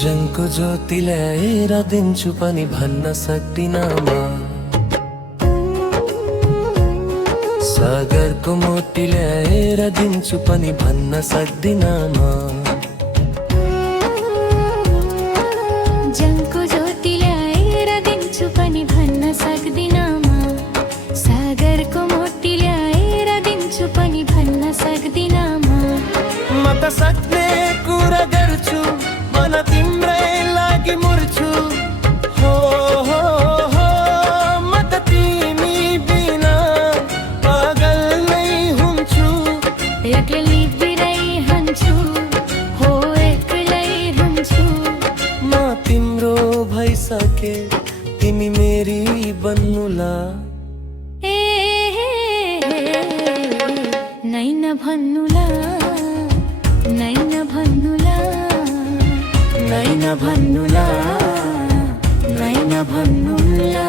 जनको ज्योति ल्याएर दिन्छु पनि भन्न सक्दिनमा, सागरको मोती ल्याएर दिन्छु पनि भन्न सक्दिनमा। जनको ज्योति ल्याएर दिन्छु पनि भन्न सक्दिनमा, सागरको मोती ल्याएर दिन्छु पनि भन्न सक्दिनमा। म त सक्ने कुरा गर्छु, मन तिम्रै लागि मर्छु। हो हो हो म त तिमी बिना पागल नै हुन्छु। एक्लै बिराइरहन्छु, हो एक्लै रुन्छु। म तिम्रो भइसके तिमी मेरी बन्नुला। ए नै नभन्नुला, नै नभन्नुला, नै नभन्नुला, नै नभन्नुला।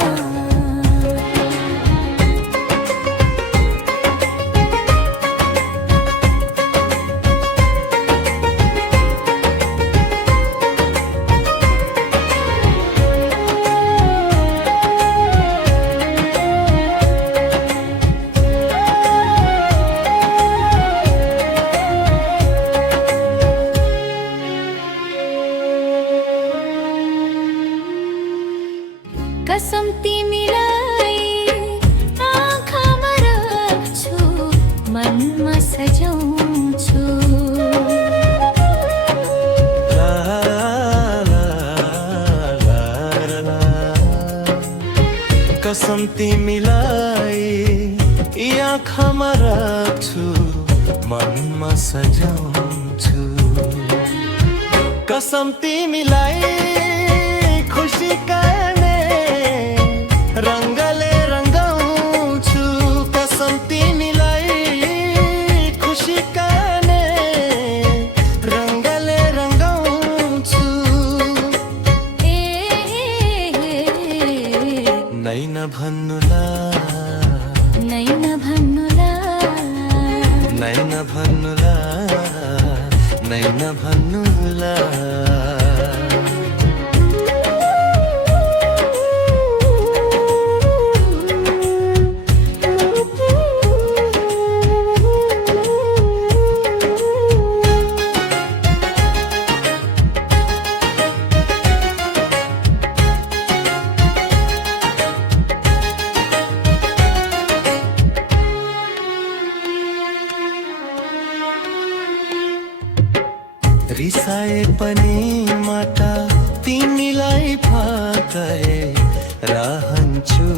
कसम तिमीलाई आँखामा राख्छु, मनमा सजाउँछु। कसम तिमीलाई आँखामा राख्छु, मनमा सजाउँछु। कसम तिमीलाई खुसी गर्ने रङ्गले रङ्गाउँछु। कसम तिमीलाई खुसी गर्ने रङ्गले रङ्गाउँछु। नै नभन्नुला, नै नभन्नुला, नै नभन्नुला, नै नभन्नुला। रिसाए पनि माता तिमीलाई फकाए रहन्छु।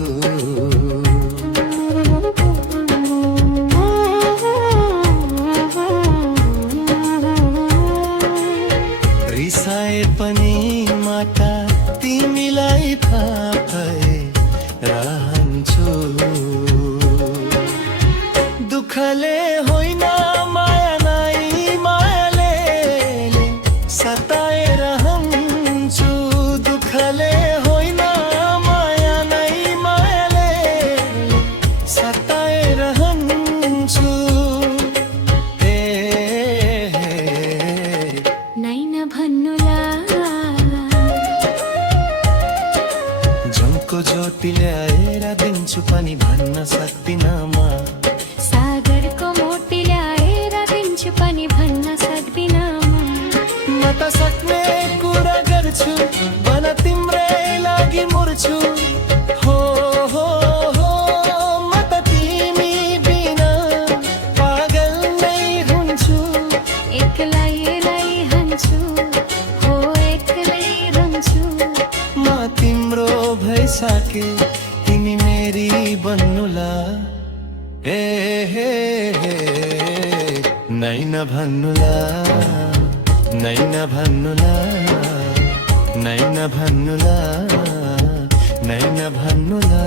रिसाए पनि माता तिमीलाई फकाए रहन्छु। दुःखले होइन माया नै मायाले सताइरहन्छु। दुःखले होइन माया नै मायाले सताइरहन्छु। नै नभन्नुला, जनको ज्योति ल्याएर दिन्छु पनि भन्न सक्दिनमा, सागरको मोती ल्याएर दिन्छु पनि भन्न सक्दिनमा। म त सक्ने कुरा गर्छु, मन तिम्रै लागि मर्छु। हो हो हो म त तिमी बिना पागल नै हुन्छु। एक्लै रहन्छु, हो एक्लै रुन्छु। म तिम्रो भइसके तिमी मेरी बन्नुला। हे हे हे नै नभन्नुला, नै नभन्नुला, नै नभन्नुला, नै नभन्नुला।